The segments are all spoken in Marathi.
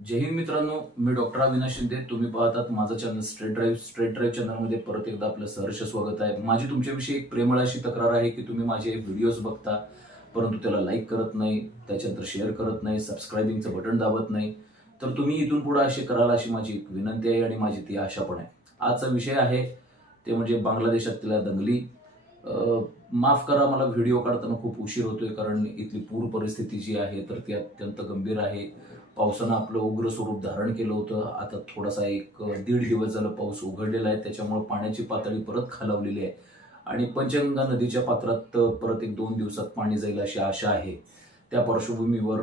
जय हिंद मित्रांनो, मी डॉक्टर अविनाश शिंदे. तुम्ही पाहतात माझं चॅनल स्ट्रेट ड्राईव्ह चॅनलमध्ये परत एकदा आपलं सहर्ष स्वागत आहे. माझी तुमच्याविषयी एक प्रेमळ अशी तक्रार आहे की तुम्ही माझे व्हिडिओज बघता परंतु त्याला लाईक करत नाही, त्याच्यानंतर शेअर करत नाही, सबस्क्रायबिंगचं बटन दाबत नाही. तर तुम्ही इथून पुढे असे कराल अशी माझी एक विनंती आहे आणि माझी ती आशा पण आहे. आजचा विषय आहे ते म्हणजे बांगलादेशातल्या दंगली. माफ करा, मला व्हिडिओ काढताना खूप उशीर होतोय कारण इथली पूर परिस्थिती जी आहे तर ती अत्यंत गंभीर आहे. पावसानं आपलं उग्र स्वरूप धारण केलं होतं. आता थोडासा एक दीड दिवस झालं पाऊस उघडलेला आहे, त्याच्यामुळे पाण्याची पातळी परत खालावलेली आहे आणि पंचगंगा नदीच्या पात्रात परत एक 2 दिवसात पाणी जाईल अशी आशा आहे. त्या पार्श्वभूमीवर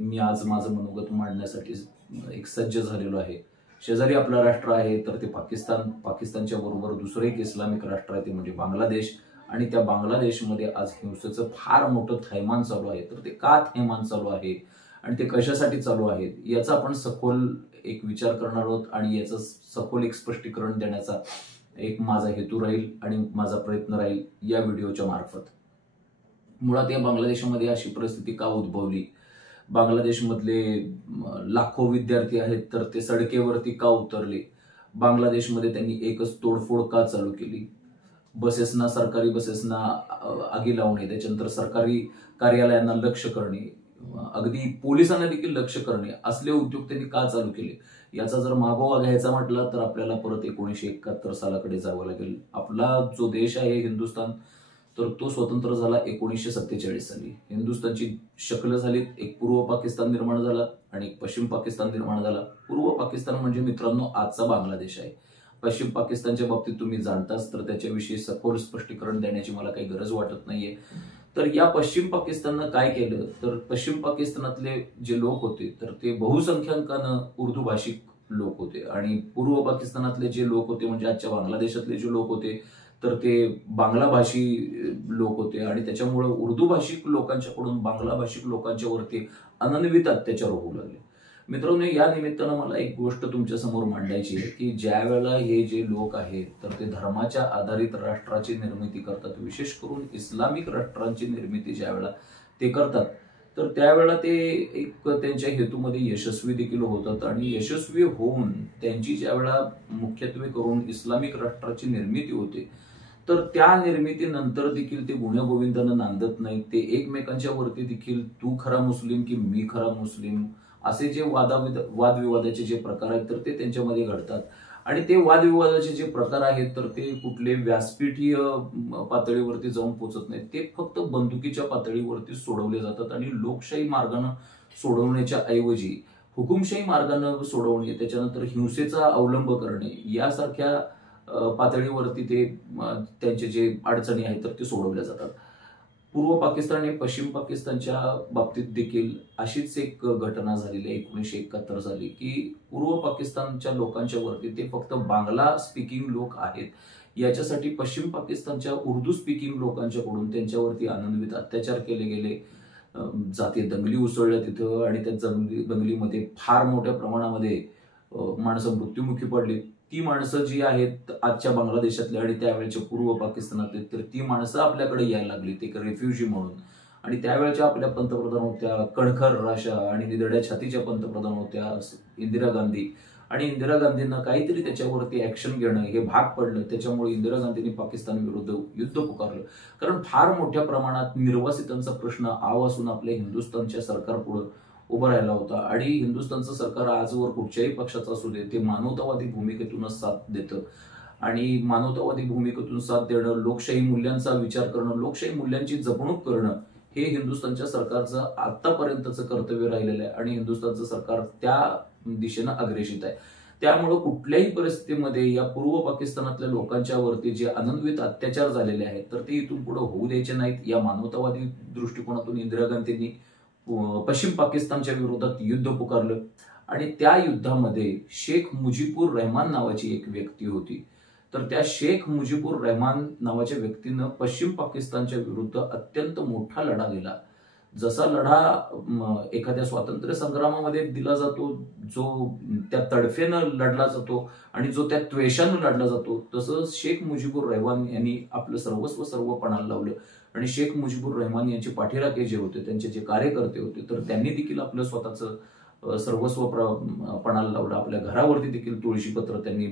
मी आज माझं मनोगत मांडण्यासाठी एक सज्ज झालेलो आहे. शेजारी आपलं राष्ट्र आहे तर ते पाकिस्तानच्या बरोबर दुसरं एक इस्लामिक राष्ट्र आहे ते म्हणजे बांगलादेश. आणि त्या बांगलादेशमध्ये आज हिंसेचं फार मोठं थैमान चालू आहे. तर ते का थैमान चालू आहे आणि ते कशासाठी चालू आहे याचा आपण सखोल एक विचार करणार आहोत आणि याचं सखोल एक स्पष्टीकरण देण्याचा एक माझा हेतू राहील आणि माझा प्रयत्न राहील या व्हिडिओच्या मार्फत. मुळात या बांगलादेशमध्ये अशी परिस्थिती का उद्भवली, बांगलादेशमधले लाखो विद्यार्थी आहेत तर ते सडकेवरती का उतरले, बांगलादेशमध्ये त्यांनी एकच तोडफोड का चालू केली, बसेसना, सरकारी बसेसना आगी लावणे, त्याच्यानंतर सरकारी कार्यालयांना लक्ष करणे, अगदी पोलिसांना देखील लक्ष करणे, असले उद्योग त्यांनी का चालू केले याचा जर मागोवा घ्यायचा म्हटला तर आपल्याला परत 1971 सालाकडे जावं लागेल. आपला जो देश आहे हिंदुस्थान तर तो स्वतंत्र झाला 1947 साली. हिंदुस्थानची शक्ल झाली, एक पूर्व पाकिस्तान निर्माण झाला आणि एक पश्चिम पाकिस्तान निर्माण झाला. पूर्व पाकिस्तान म्हणजे मित्रांनो आजचा बांगलादेश आहे. पश्चिम पाकिस्तानच्या बाबतीत तुम्ही जाणताच तर त्याच्याविषयी सखोल स्पष्टीकरण देण्याची मला काही गरज वाटत नाहीये. तर या पश्चिम पाकिस्ताननं काय केलं तर पश्चिम पाकिस्तानातले जे लोक होते तर ते बहुसंख्याकानं उर्दू भाषिक लोक होते आणि पूर्व पाकिस्तानातले जे लोक होते म्हणजे आजच्या बांगलादेशातले जे लोक होते तर ते बांगला भाषी लोक होते आणि त्याच्यामुळे उर्दू भाषिक लोकांच्याकडून बांगला भाषिक लोकांच्या वरती अनन्वित अत्याचार होऊ लागले. मित्रांनो, या निमित्तानं मला एक गोष्ट तुमच्या समोर मांडायची आहे की ज्या वेळेला हे जे लोक आहेत तर ते धर्माच्या आधारित राष्ट्राची निर्मिती करतात, विशेष करून इस्लामिक राष्ट्रांची निर्मिती ज्या वेळेला ते करतात तर त्यावेळेला ते एक त्यांच्या हेतूमध्ये यशस्वी देखील होतात आणि यशस्वी होऊन त्यांची ज्या वेळेला मुख्यत्वे करून इस्लामिक राष्ट्राची निर्मिती होते तर त्या निर्मितीनंतर देखील ते गुण्यागोविंदानं नांदत नाहीत. ते एकमेकांच्या वरती देखील तू खरा मुस्लिम की मी खरा मुस्लिम असे जे वादविवादाचे जे प्रकार आहेत तर ते त्यांच्यामध्ये घडतात आणि ते वादविवादाचे जे प्रकार आहेत तर ते कुठले व्यासपीठीय पातळीवरती जाऊन पोचत नाहीत. ते फक्त बंदुकीच्या पातळीवरती सोडवले जातात आणि लोकशाही मार्गाने सोडवण्याच्या ऐवजी हुकुमशाही मार्गाने सोडवणे, त्याच्यानंतर हिंसेचा अवलंब करणे यासारख्या पातळीवरती ते त्यांचे जे अडचणी आहेत तर ते सोडवल्या जातात. पूर्व पाकिस्तान आणि पश्चिम पाकिस्तानच्या बाबतीत देखील अशीच एक घटना झालेली आहे 1971 साली की पूर्व पाकिस्तानच्या लोकांच्या वरती ते फक्त बांगला स्पीकिंग लोक आहेत याच्यासाठी पश्चिम पाकिस्तानच्या उर्दू स्पीकिंग लोकांच्याकडून त्यांच्यावरती अनन्वित अत्याचार केले गेले. जातीय दंगली उसळल्या तिथं आणि त्या दंगलीमध्ये फार मोठ्या प्रमाणामध्ये माणसं मृत्युमुखी पडली. ती माणसं जी आहेत आजच्या बांगलादेशातल्या आणि त्यावेळेच्या पूर्व पाकिस्तानातले तर ती माणसं आपल्याकडे यायला लागली ते रेफ्युजी म्हणून. आणि त्यावेळेच्या आपल्या पंतप्रधान होत्या कणखर राशा आणि निधड्या छातीच्या पंतप्रधान होत्या इंदिरा गांधी. आणि इंदिरा गांधींना काहीतरी त्याच्यावरती ऍक्शन घेणं हे भाग पडलं. त्याच्यामुळे इंदिरा गांधींनी पाकिस्तान विरुद्ध युद्ध पुकारलं कारण फार मोठ्या प्रमाणात निर्वासितांचा प्रश्न आवासून आपल्या हिंदुस्थानच्या सरकारपुढे उभं राहिला होता. आणि हिंदुस्थानचं सरकार आजवर कुठच्याही पक्षाचं असू दे ते मानवतावादी भूमिकेतूनच साथ देतं आणि मानवतावादी भूमिकेतून साथ देणं, लोकशाही मूल्यांचा विचार करणं, लोकशाही मूल्यांची जपणूक करणं हे हिंदुस्थानच्या सरकारचं आतापर्यंतचं कर्तव्य राहिलेलं आहे आणि हिंदुस्थानचं सरकार त्या दिशेनं अग्रेसित आहे. त्यामुळे कुठल्याही परिस्थितीमध्ये या पूर्व पाकिस्तानातल्या लोकांच्या वरती जे अनन्वित अत्याचार झालेले आहेत तर ते इथून पुढे होऊ द्यायचे नाहीत. या मानवतावादी दृष्टिकोनातून इंदिरा गांधींनी पश्चिम पाकिस्तानच्या विरोधात युद्ध पुकारलं आणि त्या युद्धामध्ये शेख मुजीबुर रहमान नावाची एक व्यक्ती होती. तर त्या शेख मुजीबुर रहमान नावाच्या व्यक्तीनं पश्चिम पाकिस्तानच्या विरुद्ध अत्यंत मोठा लढा दिला. जसा लढा एखाद्या स्वातंत्र्य संग्रामामध्ये दिला जातो, जो त्या तडफेनं लढला जातो आणि जो त्या त्वेषानं लढला जातो, तसं शेख मुजीबुर रहमान यांनी आपलं सर्व पणाला लावलं आणि शेख मुजीबुर रहमान यांचे पाठीराखे जे होते, त्यांचे जे कार्यकर्ते होते, तर त्यांनी देखील आपलं स्वतःचं सर्वस्व पणाला लावलं. आपल्या घरावरती देखील तुळशीपत्र त्यांनी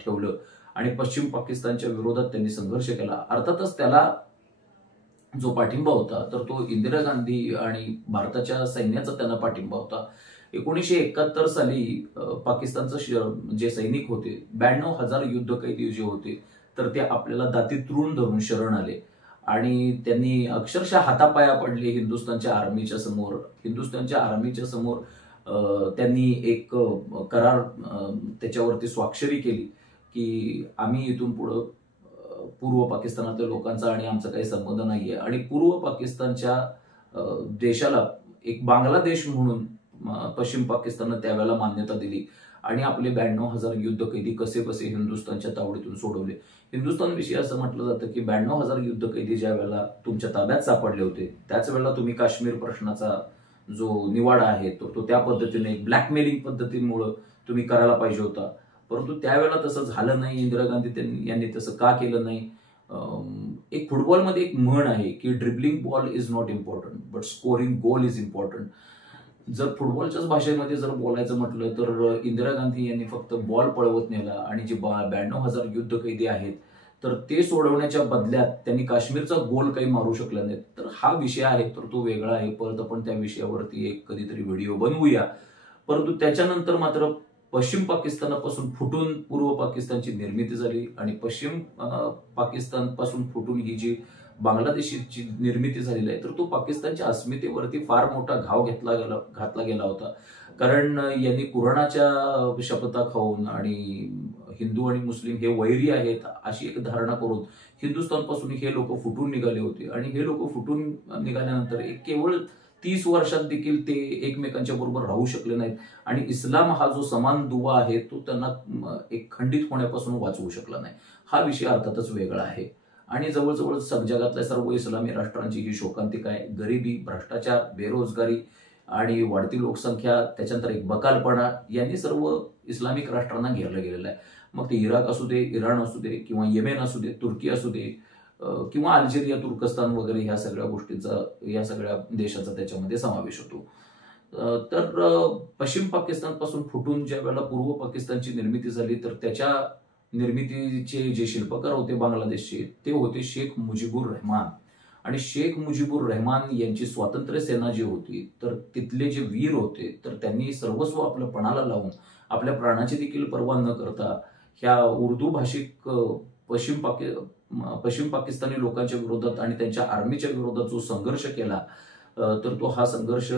ठेवलं आणि पश्चिम पाकिस्तानच्या विरोधात त्यांनी संघर्ष केला. अर्थातच त्याला जो पाठिंबा होता तर तो इंदिरा गांधी आणि भारताच्या सैन्याचा त्यांना पाठिंबा होता. 1971 साली पाकिस्तानचं जे सैनिक होते 92,000 युद्ध कैदी जे होते तर ते आपल्याला दाती तृण धरून शरण आले आणि त्यांनी अक्षरशः हातापाया पडले हिंदुस्थानच्या आर्मीच्या समोर. हिंदुस्थानच्या आर्मीच्या समोर त्यांनी एक करार त्याच्यावरती स्वाक्षरी केली की आम्ही इथून पुढं पूर्व पाकिस्तानातल्या लोकांचा आणि आमचा काही संबंध नाहीये आणि पूर्व पाकिस्तानच्या देशाला एक बांगलादेश म्हणून पश्चिम पाकिस्ताननं त्यावेळेला मान्यता दिली आणि आपले 92,000 युद्ध कैदी कसे बसे हिंदुस्थानच्या तावडीतून सोडवले. हिंदुस्थानविषयी असं म्हटलं जातं की 92,000 युद्ध कैदी ज्या वेळेला तुमच्या ताब्यात सापडले होते त्याच वेळेला तुम्ही काश्मीर प्रश्नाचा जो निवाडा आहे तो त्या पद्धतीने ब्लॅकमेलिंग पद्धतीमुळे तुम्ही करायला पाहिजे होता. परंतु त्यावेळेला तसं झालं नाही. इंदिरा गांधी यांनी तसं का केलं नाही. एक फुटबॉलमध्ये एक म्हण आहे की dribbling ball is not important but scoring goal is important. जर फुटबॉलच्याच भाषेमध्ये जर बोलायचं म्हटलं तर इंदिरा गांधी यांनी फक्त बॉल पळवत नेला आणि जे 92,000 युद्ध कैदी आहेत तर ते सोडवण्याच्या बदल्यात त्यांनी काश्मीरचा गोल काही मारू शकला नाही. तर हा विषय आहे तर तो वेगळा आहे. परत आपण त्या विषयावरती एक कधीतरी व्हिडिओ बनवूया. परंतु त्याच्यानंतर मात्र पश्चिम पाकिस्तानापासून फुटून पूर्व पाकिस्तानची निर्मिती झाली आणि पश्चिम पाकिस्तान पासून फुटून ही जी बांगलादेशची निर्मिती झालेली आहे तर तो पाकिस्तानच्या अस्मितेवरती फार मोठा घाव घातला गेला होता. कारण यांनी कुराणाच्या शपथा खाऊन आणि हिंदू आणि मुस्लिम हे वैरी आहेत अशी एक धारणा करून हिंदुस्थानपासून हे लोक फुटून निघाले होते आणि हे लोक फुटून निघाल्यानंतर एक केवळ 30 वर्षात देखील ते एकमेकांच्या बरोबर राहू शकले नाहीत आणि इस्लाम हा जो समान दुवा आहे तो त्यांना एक खंडित होण्यापासून वाचवू शकला नाही. हा विषय अर्थातच वेगळा आहे आणि जवळजवळ जगातल्या सर्व इस्लामी राष्ट्रांची ही शोकांतिका आहे. गरिबी, भ्रष्टाचार, बेरोजगारी आणि वाढती लोकसंख्या, त्याच्यानंतर एक बकालपणा यांनी सर्व इस्लामिक राष्ट्रांना घेरलं गेलेलं आहे. मग ते इराक असू दे, इराण असू दे किंवा येमेन असू दे, तुर्की असू दे किंवा अल्जेरिया, तुर्कस्तान वगैरे ह्या सगळ्या गोष्टींचा या सगळ्या देशाचा त्याच्यामध्ये समावेश होतो. तर पश्चिम पाकिस्तान पासून फुटून ज्या वेळेला पूर्व पाकिस्तानची निर्मिती झाली तर त्याच्या निर्मितीचे जे शिल्पकार होते बांगलादेशचे ते होते शेख मुजीबुर रहमान. आणि शेख मुजीबुर रहमान यांची स्वातंत्र्य सेना जी होती तर तिथले जे वीर होते तर त्यांनी सर्वस्व आपल्या पणाला लावून आपल्या प्राणाची देखील पर्वा न करता ह्या उर्दू भाषिक पश्चिम पाकिस्तानी लोकांच्या विरोधात आणि त्यांच्या आर्मीच्या विरोधात जो संघर्ष केला तर तो हा संघर्ष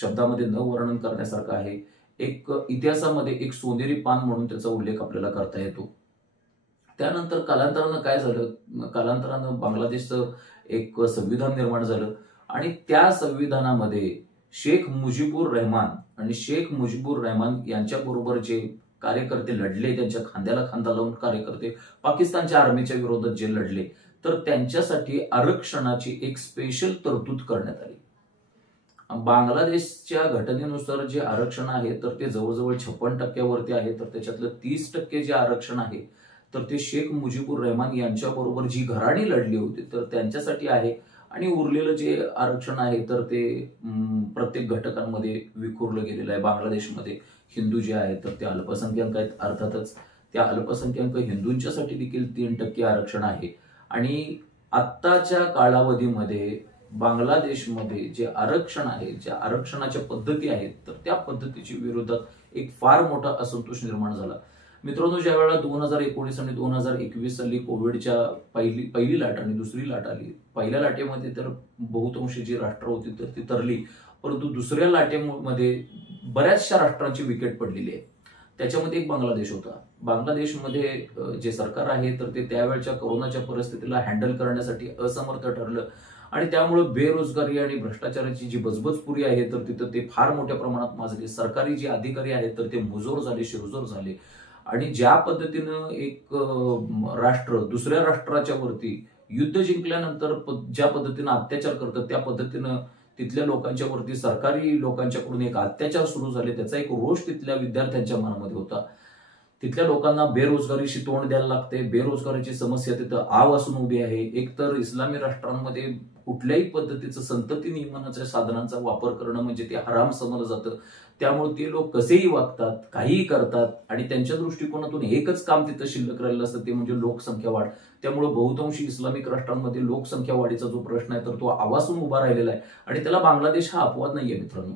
शब्दामध्ये न वर्णन करण्यासारखा आहे. एक इतिहासामध्ये एक सोनेरी पान म्हणून त्याचा उल्लेख आपल्याला करता येतो. त्यानंतर कालांतरानं काय झालं, कालांतरानं बांगलादेशचं एक संविधान निर्माण झालं आणि त्या संविधानामध्ये शेख मुजीबुर रहमान आणि शेख मुजीबुर रहमान यांच्याबरोबर जे कार्यकर्ते लढले, त्यांच्या खांद्याला खांदा लावून कार्यकर्ते पाकिस्तानच्या आर्मीच्या विरोधात जे लढले तर त्यांच्यासाठी आरक्षणाची एक स्पेशल तरतूद करण्यात आली. बांगलादेशच्या घटनेनुसार जे आरक्षण आहे तर ते जवळजवळ 56% आहे. तर त्याच्यातलं 30% जे आरक्षण आहे तर ते शेख मुजीबुर रहमान यांच्याबरोबर जी घराणी लढली होती तर त्यांच्यासाठी आहे आणि उरलेलं जे आरक्षण आहे तर ते प्रत्येक घटकांमध्ये विखुरलं गेलेलं आहे. बांगलादेशमध्ये हिंदू जे आहेत तर ते अल्पसंख्याक आहेत. अर्थातच त्या अल्पसंख्याक हिंदूंच्यासाठी देखील 3% आरक्षण आहे. आणि आत्ताच्या कालावधीमध्ये बांगलादेशमध्ये जे आरक्षण आहे, ज्या आरक्षणाच्या पद्धती आहेत तर त्या पद्धतीच्या विरोधात एक फार मोठा असंतोष निर्माण झाला. मित्रांनो, ज्या वेळेला 2019 आणि 2021 साली कोविडच्या पहिली लाट आणि दुसरी लाट आली, पहिल्या लाटेमध्ये तर बहुतांशी जी राष्ट्र होती तर ती तरली, परंतु दुसऱ्या लाटेमध्ये बऱ्याचशा राष्ट्रांची विकेट पडलेली आहे. त्याच्यामध्ये एक बांगलादेश होता. बांगलादेशमध्ये जे सरकार आहे तर ते त्यावेळच्या कोरोनाच्या परिस्थितीला हँडल करण्यासाठी असमर्थ ठरलं आणि त्यामुळे बेरोजगारी आणि भ्रष्टाचाराची जी बजबजपुरी आहे तर तिथं ते फार मोठ्या प्रमाणात माजले. सरकारी जे अधिकारी आहेत तर ते मुजोर झाले, शिरजोर झाले आणि ज्या पद्धतीनं एक राष्ट्र दुसऱ्या राष्ट्राच्या वरती युद्ध जिंकल्यानंतर ज्या पद्धतीनं अत्याचार करतात त्या पद्धतीनं तिथल्या लोकांच्या वरती सरकारी लोकांच्याकडून एक अत्याचार सुरू झाले. त्याचा एक रोष तिथल्या विद्यार्थ्यांच्या मनामध्ये होता. तिथल्या लोकांना बेरोजगारीशी तोंड द्यायला लागते. बेरोजगारीची समस्या तिथं आव असून उभी आहे. एकतर इस्लामी राष्ट्रांमध्ये कुठल्याही पद्धतीचं संतती नियमनाच्या साधनांचा वापर करणं म्हणजे ते हराम समजलं जातं. त्यामुळे ते लोक कसेही वागतात, काहीही करतात आणि त्यांच्या दृष्टिकोनातून एकच काम तिथं शिल्लक राहिलं असतं ते म्हणजे लोकसंख्या वाढ. त्यामुळे बहुतांशी इस्लामिक राष्ट्रांमध्ये लोकसंख्या वाढीचा जो प्रश्न आहे तर तो आवासून उभा राहिलेला आहे आणि त्याला बांगलादेश हा अपवाद नाहीये मित्रांनो.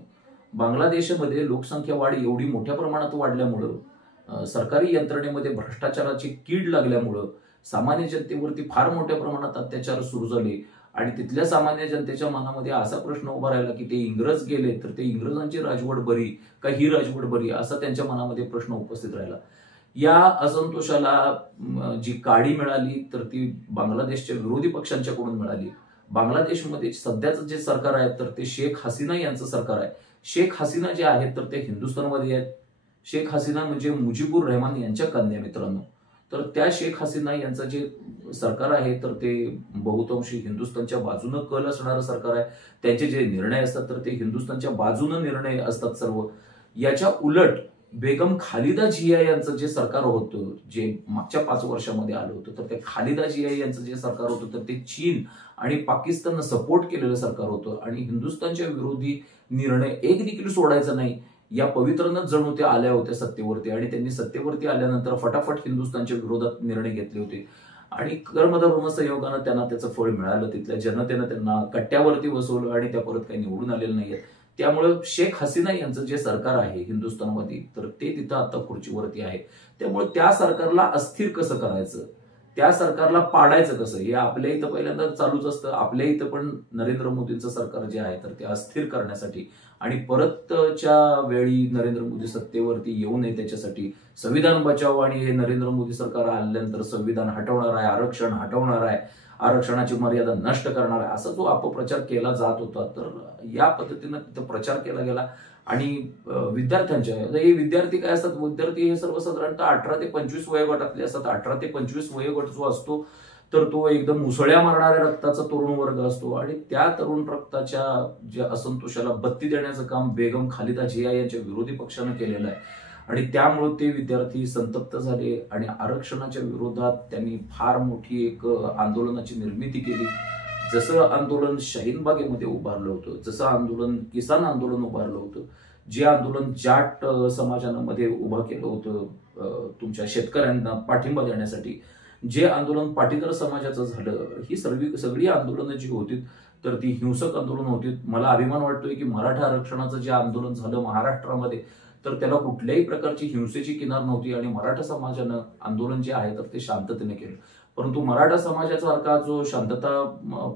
बांगलादेशमध्ये लोकसंख्या वाढ एवढी मोठ्या प्रमाणात वाढल्यामुळं, सरकारी यंत्रणेमध्ये भ्रष्टाचाराची कीड लागल्यामुळं सामान्य जनतेवरती फार मोठ्या प्रमाणात अत्याचार सुरू झाले आणि तिथल्या सामान्य जनतेच्या मनामध्ये असा प्रश्न उभा राहिला की ते इंग्रज गेले तर ते इंग्रजांची राजवट बरी का ही राजवट बरी, असा त्यांच्या मनामध्ये प्रश्न उपस्थित राहिला. या असंतोषाला जी काडी मिळाली तर ती बांगलादेशच्या विरोधी पक्षांच्याकडून मिळाली. बांगलादेशमध्ये सध्याचं जे सरकार आहे तर ते शेख हसीना यांचं सरकार आहे. शेख हसीना जे आहेत तर ते हिंदुस्थानमध्ये आहेत. शेख हसीना म्हणजे मुजीबुर रहमान यांच्या कन्या मित्रांनो. तर त्या शेख हसीना यांचं जे सरकार आहे तर ते बहुतांशी हिंदुस्थानच्या बाजूनं कल असणारं सरकार आहे. त्यांचे जे निर्णय असतात तर ते हिंदुस्थानच्या बाजूनं निर्णय असतात सर्व. याच्या उलट बेगम खालिदा जिया यांचं जे सरकार होतं, जे मागच्या 5 वर्षामध्ये आलं होतं, तर ते खालिदा जिया यांचं जे सरकार होतं तर ते चीन आणि पाकिस्ताननं सपोर्ट केलेलं सरकार होतं आणि हिंदुस्थानच्या विरोधी निर्णय एक देखील सोडायचा नाही या पवित्रनच जणू ते आल्या होत्या सत्तेवरती आणि त्यांनी सत्तेवरती आल्यानंतर फटाफट हिंदुस्थानच्या विरोधात निर्णय घेतले होते आणि कर्मधर्म संयोगानं त्यांना त्याचं फळ मिळालं. तिथल्या जनतेनं त्यांना कट्ट्यावरती बसवलं आणि त्या परत काही निवडून आलेलं नाहीये. त्यामुळे शेख हसीना यांचं जे सरकार आहे हिंदुस्थानमध्ये तर ते तिथं आता खुर्चीवरती आहे. त्यामुळे त्या सरकारला अस्थिर कसं करायचं, त्या सरकारला पाडायचं कसं, हे आपल्या इथं पहिल्यांदा चालूच असतं. आपल्या इथं पण नरेंद्र मोदींचं सरकार जे आहे तर ते अस्थिर करण्यासाठी आणि परतच्या वेळी नरेंद्र मोदी सत्तेवरती येऊ नये त्याच्यासाठी संविधान बचाव आणि हे नरेंद्र मोदी सरकार आल्यानंतर संविधान हटवणार आहे, आरक्षण हटवणार आहे, आरक्षणाची मर्यादा नष्ट करणार आहे, असा जो अपप्रचार केला जात होता. तर या पद्धतीनं तिथं प्रचार केला गेला आणि विद्यार्थ्यांच्या, हे विद्यार्थी काय असतात, विद्यार्थी हे सर्वसाधारणतः 18 ते 25 वयोगटातले असतात. 18 ते 25 वयोगट जो असतो तर तो एकदम मुसळ्या मारणाऱ्या रक्ताचा तरुण वर्ग असतो आणि त्या तरुण रक्ताच्या ज्या असंतोषाला बत्ती देण्याचं काम बेगम खालिदा जिया यांच्या विरोधी पक्षानं केलेलं आहे आणि त्यामुळे ते विद्यार्थी संतप्त झाले आणि आरक्षणाच्या विरोधात त्यांनी फार मोठी एक आंदोलनाची निर्मिती केली. जसं आंदोलन शाहीन बागेमध्ये उभारलं होतं, जसं आंदोलन किसान आंदोलन उभारलं होतं, जे आंदोलन जाट समाजानं मध्ये उभं केलं होतं तुमच्या शेतकऱ्यांना पाठिंबा देण्यासाठी, जे आंदोलन पाटीदार समाजाचं झालं, ही सगळी आंदोलनं जी होती तर ती हिंसक आंदोलन होती. मला अभिमान वाटतोय की मराठा आरक्षणाचं जे आंदोलन झालं महाराष्ट्रामध्ये तर त्याला कुठल्याही प्रकारची हिंसेची किनार नव्हती आणि मराठा समाजानं आंदोलन जे आहे तर ते शांततेने केलं. परंतु मराठा समाजाचा जो शांतता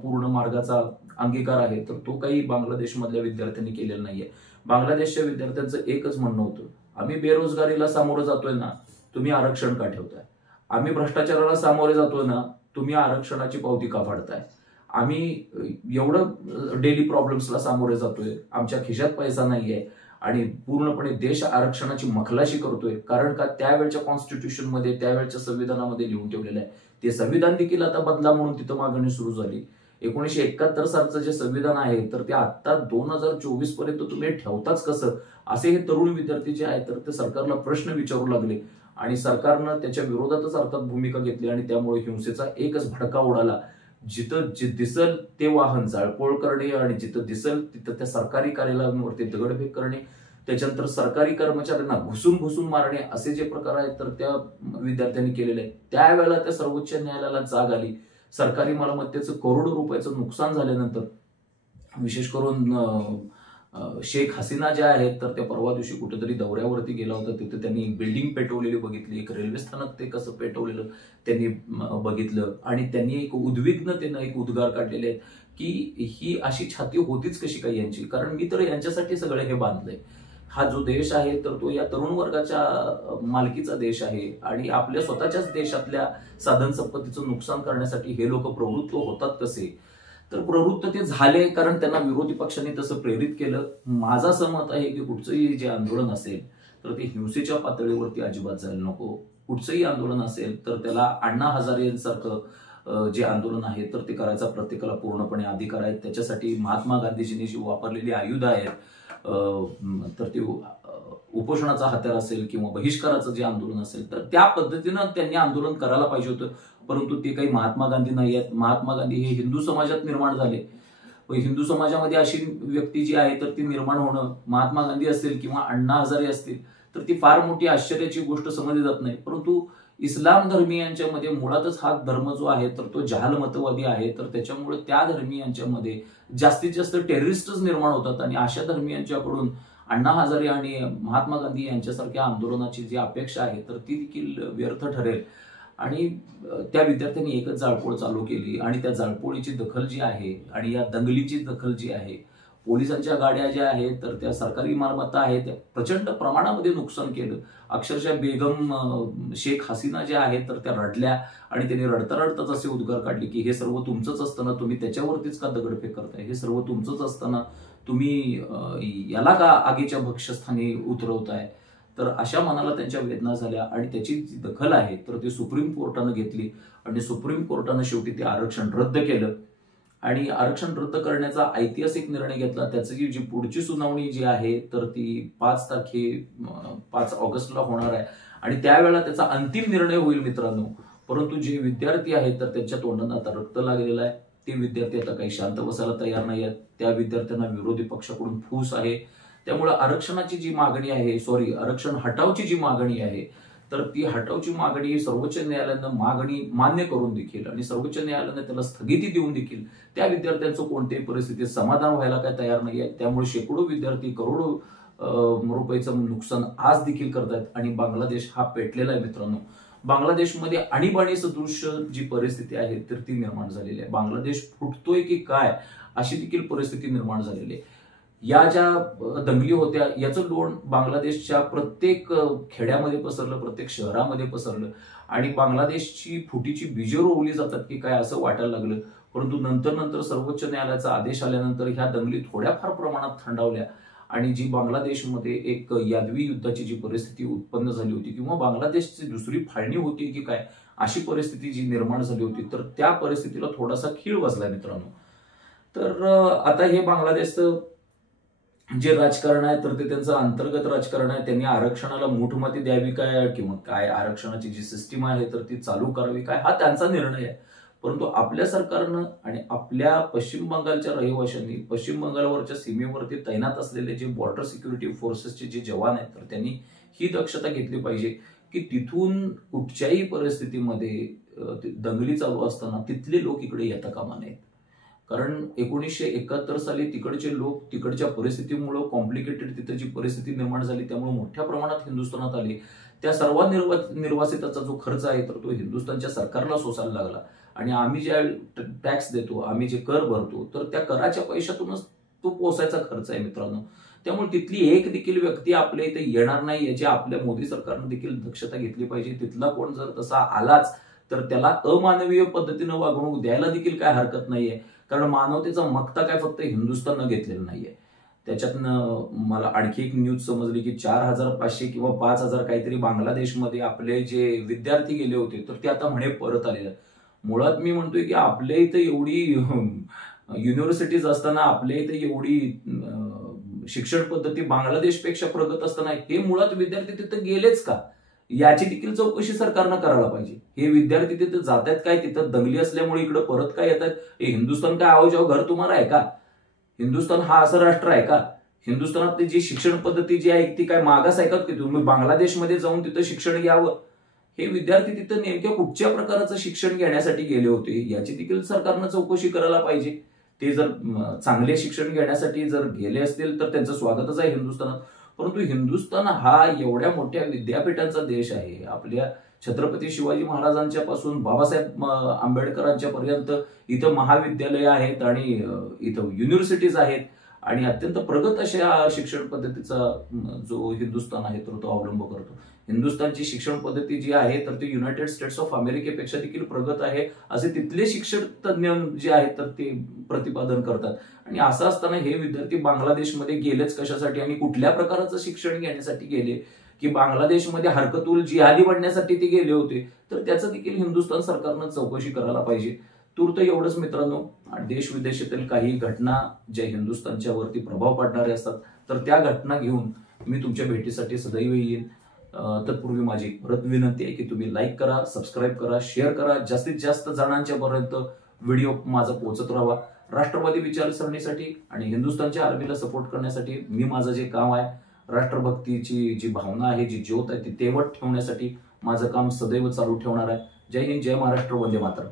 पूर्ण मार्गाचा अंगीकार आहे तर तो काही बांगलादेशमधल्या विद्यार्थ्यांनी केलेला नाहीये. बांगलादेशच्या विद्यार्थ्यांचं एकच म्हणणं होतं, आम्ही बेरोजगारीला सामोरं जातोय ना, तुम्ही आरक्षण का ठेवताय? आम्ही भ्रष्टाचाराला सामोरे जातोय ना, तुम्ही आरक्षणाची पावती का फाडताय? आम्ही एवढं डेली प्रॉब्लेम्सला सामोरे जातोय, आमच्या खिशात पैसा नाहीये आणि पूर्णपणे देश आरक्षणाची मखलाशी करतोय. कारण का, त्यावेळच्या कॉन्स्टिट्यूशनमध्ये, त्यावेळच्या संविधानामध्ये लिहून ठेवलेलं आहे. ते संविधान देखील आता बदला म्हणून तिथं मागणी सुरू झाली. 1971 सालचं जे संविधान आहे तर ते आता 2024 पर्यंत तुम्ही ठेवताच कसं, असे हे तरुण विद्यार्थी जे आहेत तर ते सरकारला प्रश्न विचारू लागले आणि सरकारनं त्याच्या विरोधातच अर्थात भूमिका घेतली आणि त्यामुळे हिंसेचा एकच भडका उडाला. जिथं दिसल ते वाहन जाळपोळ करणे आणि जिथं दिसल तिथं त्या सरकारी कार्यालयांवरती दगडफेक करणे, त्याच्यानंतर सरकारी कर्मचाऱ्यांना घुसून मारणे, असे जे प्रकार आहेत तर त्या विद्यार्थ्यांनी केलेले आहेत. त्यावेळेला त्या सर्वोच्च न्यायालयाला जाग आली. सरकारी मालमत्तेचं करोडो रुपयाचं नुकसान झाल्यानंतर विशेष करून शेख हसीना ज्या आहेत तर त्या परवा दिवशी कुठेतरी दौऱ्यावरती गेला होता. तिथे त्यांनी एक बिल्डिंग पेटवलेली बघितली, एक रेल्वे स्थानक ते कसं पेटवलेलं त्यांनी बघितलं आणि त्यांनी एक उद्विग्नतेनं एक उद्गार काढलेले आहेत की ही अशी छाती होतीच कशी काय यांची, कारण मी तर यांच्यासाठी सगळं हे बांधलंय. हा जो देश आहे तर तो या तरुण वर्गाच्या मालकीचा देश आहे आणि आपल्या स्वतःच्याच देशातल्या साधन संपत्तीचं नुकसान करण्यासाठी हे लोक प्रवृत्त होतात कसे, तर प्रवृत्त ते झाले कारण त्यांना विरोधी पक्षांनी तसं प्रेरित केलं. माझं असं मत आहे की कुठचंही जे आंदोलन असेल तर ते हिंसेच्या पातळीवरती अजिबात जायला नको. कुठचंही आंदोलन असेल तर त्याला अण्णा हजारेंसारखं जे आंदोलन आहे तर ते करायचा प्रत्येकाला पूर्णपणे अधिकार आहे. त्याच्यासाठी महात्मा गांधीजींनी जी वापरलेली आयुधं आहेत तर ते उपोषणाचा हत्यार असेल किंवा बहिष्काराचं जे आंदोलन असेल तर त्या पद्धतीनं त्यांनी आंदोलन करायला पाहिजे होतं. परंतु ते काही महात्मा गांधी नाही आहेत. महात्मा गांधी हे हिंदू समाजात निर्माण झाले हिंदू समाजामध्ये अशी व्यक्ती जी आहे तर ती निर्माण होणं, महात्मा गांधी असतील किंवा अण्णा हजारे असतील, तर ती फार मोठी आश्चर्याची गोष्ट समजली जात नाही. परंतु इस्लाम धर्मीयांच्या मध्ये मुळातच हा धर्म जो आहे तर तो जहालमतवादी आहे, तर त्याच्यामुळे त्या धर्मीयांच्या मध्ये जास्तीत जास्त टेररिस्टच निर्माण होतात आणि अशा धर्मीयांच्याकडून अण्णा हजारे आणि महात्मा गांधी यांच्यासारख्या आंदोलनाची जी अपेक्षा आहे तर ती देखील व्यर्थ ठरेल. आणि त्या विद्यार्थ्यांनी एकच जाळपोळ चालू केली आणि त्या जाळपोळीची दखल जी आहे आणि या दंगलीची दखल जी आहे, पोलिसांच्या गाड्या ज्या आहेत तर त्या सरकारी मालमत्ता आहेत त्या प्रचंड प्रमाणामध्ये नुकसान केलं. अक्षरशः बेगम शेख हसीना ज्या आहेत तर त्या रडल्या आणि त्यांनी रडता रडताच असे उद्गार काढले की हे सर्व तुमचंच असताना तुम्ही त्याच्यावरतीच का दगडफेक करताय, हे सर्व तुमचंच असताना तुम्ही याला का आगीच्या भक्ष्यस्थानी उतरवताय. तर अशा मनाला त्यांच्या वेदना झाल्या आणि त्याची जी दखल आहे तर ती सुप्रीम कोर्टानं घेतली आणि सुप्रीम कोर्टानं शेवटी ते आरक्षण रद्द केलं आणि आरक्षण रद्द करण्याचा ऐतिहासिक निर्णय घेतला. त्याची जी पुढची सुनावणी जी आहे तर ती 5 ऑगस्टला होणार आहे आणि त्यावेळेला त्याचा अंतिम निर्णय होईल मित्रांनो. परंतु जे विद्यार्थी आहेत तर त्यांच्या तोंडानं आता रक्त लागलेलं आहे. ते विद्यार्थी आता काही शांत बसायला तयार नाही आहेत. त्या विद्यार्थ्यांना विरोधी पक्षाकडून फूस आहे. त्यामुळे आरक्षणाची जी मागणी आहे, आरक्षण हटावची जी मागणी आहे तर ती हटावची मागणी सर्वोच्च न्यायालयानं मागणी मान्य करून देखील आणि सर्वोच्च न्यायालयानं त्याला स्थगिती देऊन देखील त्या विद्यार्थ्यांचं कोणत्याही परिस्थितीत समाधान व्हायला काय तयार नाही आहे. त्यामुळे शेकडो विद्यार्थी करोडो रुपयाचं नुकसान आज देखील करतायत आणि बांगलादेश हा पेटलेला आहे मित्रांनो. बांगलादेशमध्ये आणीबाणी सदृश्य जी परिस्थिती आहे तर ती निर्माण झालेली आहे. बांगलादेश फुटतोय की काय अशी देखील परिस्थिती निर्माण झालेली आहे. या ज्या दंगली होत्या याचं लोण बांगलादेशच्या प्रत्येक खेड्यामध्ये पसरलं, प्रत्येक शहरामध्ये पसरलं आणि बांगलादेशची फुटीची बीजं रोवली जातात की काय असं वाटायला लागलं. परंतु नंतर सर्वोच्च न्यायालयाचा आदेश आल्यानंतर ह्या दंगली थोड्याफार प्रमाणात थंडावल्या आणि जी बांगलादेशमध्ये एक यादवी युद्धाची जी परिस्थिती उत्पन्न झाली होती किंवा बांगलादेशची दुसरी फाळणी होती की काय अशी परिस्थिती जी निर्माण झाली होती तर त्या परिस्थितीला थोडासा खीळ बसला मित्रांनो. तर आता हे बांगलादेशचं जे राजकारण आहे तर ते त्यांचं अंतर्गत राजकारण आहे. त्यांनी आरक्षणाला मूठमती द्यावी काय किंवा काय आरक्षणाची जी सिस्टीम आहे तर ती चालू करावी काय हा त्यांचा निर्णय आहे. परंतु आपल्या सरकारनं आणि आपल्या पश्चिम बंगालच्या रहिवाशांनी पश्चिम बंगालवरच्या सीमेवरती तैनात असलेले जे बॉर्डर सिक्युरिटी फोर्सेसचे जे जवान आहेत तर त्यांनी ही दक्षता घेतली पाहिजे की तिथून कुठच्याही परिस्थितीमध्ये दंगली चालू असताना तिथले लोक इकडे येता कामा नयेत. कारण 1971 साली तिकडचे लोक तिकडच्या परिस्थितीमुळे कॉम्प्लिकेटेड तिथे जी परिस्थिती निर्माण झाली त्यामुळे मोठ्या प्रमाणात हिंदुस्थानात आली. त्या सर्व निर्वासिताचा जो खर्च आहे तर तो हिंदुस्थानच्या सरकारला सोसायला लागला आणि आम्ही जे टॅक्स देतो, आम्ही जे कर भरतो तर त्या कराच्या पैशातूनच तो पोसायचा खर्च आहे मित्रांनो. त्यामुळे तिथली एक देखील व्यक्ती आपल्या इथे येणार नाही याची आपल्या मोदी सरकारनं देखील दक्षता घेतली पाहिजे. तिथला कोण जर तसा आलाच तर त्याला अमानवीय पद्धतीनं वागणूक द्यायला देखील काय हरकत नाहीये. कारण मानवतेचा मक्ता काय फक्त हिंदुस्थाननं घेतलेला नाहीये. त्याच्यातनं मला आणखी एक न्यूज समजली की 4500 किंवा 5000 काहीतरी बांगलादेशमध्ये आपले जे विद्यार्थी गेले होते तर ते आता म्हणे परत आलेले. मुळात मी म्हणतोय की आपल्या इथे एवढी युनिव्हर्सिटीज असताना आपल्या इथे एवढी शिक्षण पद्धती बांगलादेशपेक्षा प्रगत असताना हे मुळात विद्यार्थी तिथे गेलेच का याची देखील चौकशी सरकारनं करायला पाहिजे. हे विद्यार्थी तिथे जात आहेत काय, तिथं दंगली असल्यामुळे इकडे परत काय येतात. हे हिंदुस्थान काय आओ जाओ घर तुम्हाला आहे का? हिंदुस्थान हा असं राष्ट्र आहे का? हिंदुस्थानातली जी शिक्षण पद्धती जी आहे ती काय मागास आहे का की तुम्ही बांगलादेशमध्ये जाऊन तिथं शिक्षण घ्यावं? हे विद्यार्थी तिथं नेमक्या कुठच्या प्रकारचं शिक्षण घेण्यासाठी गेले होते याची देखील सरकारनं चौकशी करायला पाहिजे. ते जर चांगले शिक्षण घेण्यासाठी जर गेले असतील तर त्यांचं स्वागतच आहे हिंदुस्थानात. परंतु हिंदुस्थान हा एवढ्या मोठ्या विद्यापीठांचा देश आहे. आपल्या छत्रपती शिवाजी महाराजांच्या पासून बाबासाहेब आंबेडकरांच्या पर्यंत इथं महाविद्यालय आहेत आणि इथं युनिव्हर्सिटीज आहेत आणि अत्यंत प्रगत अशा शिक्षण पद्धतीचा जो हिंदुस्थान आहे तर तो अवलंब करतो. हिंदुस्थानची शिक्षण पद्धती जी आहे तर ती युनायटेड स्टेट्स ऑफ अमेरिकेपेक्षा देखील प्रगत आहे असे तिथले शिक्षण तज्ज्ञ जे आहेत तर ते प्रतिपादन करतात. आणि असं असताना हे विद्यार्थी बांगलादेशमध्ये गेलेच कशासाठी आणि कुठल्या प्रकारचं शिक्षण घेण्यासाठी गेले की बांगलादेशमध्ये हरकतुल जिहादी बनण्यासाठी ते गेले होते तर त्याचं देखील हिंदुस्थान सरकारनं चौकशी करायला पाहिजे. तूर्त एवढंच मित्रांनो, देश विदेशातील काही घटना ज्या हिंदुस्थानच्या वरती प्रभाव पाडणारे असतात तर त्या घटना घेऊन मी तुमच्या भेटीसाठी सदैव येईन. तत्पूर्वी माझी परत विनंती आहे की तुम्ही लाईक करा, सबस्क्राईब करा, शेअर करा, जास्तीत जास्त जणांच्या पर्यंत व्हिडिओ माझा पोहोचत राहावा. राष्ट्रवादी विचारसरणीसाठी आणि हिंदुस्थानच्या आर्मीला सपोर्ट करण्यासाठी मी माझं जे काम आहे, राष्ट्रभक्तीची जी भावना आहे, जी ज्योत आहे ती तेवत ठेवण्यासाठी माझं काम सदैव चालू ठेवणार आहे. जय हिंद, जय महाराष्ट्र, वंदे मातरम.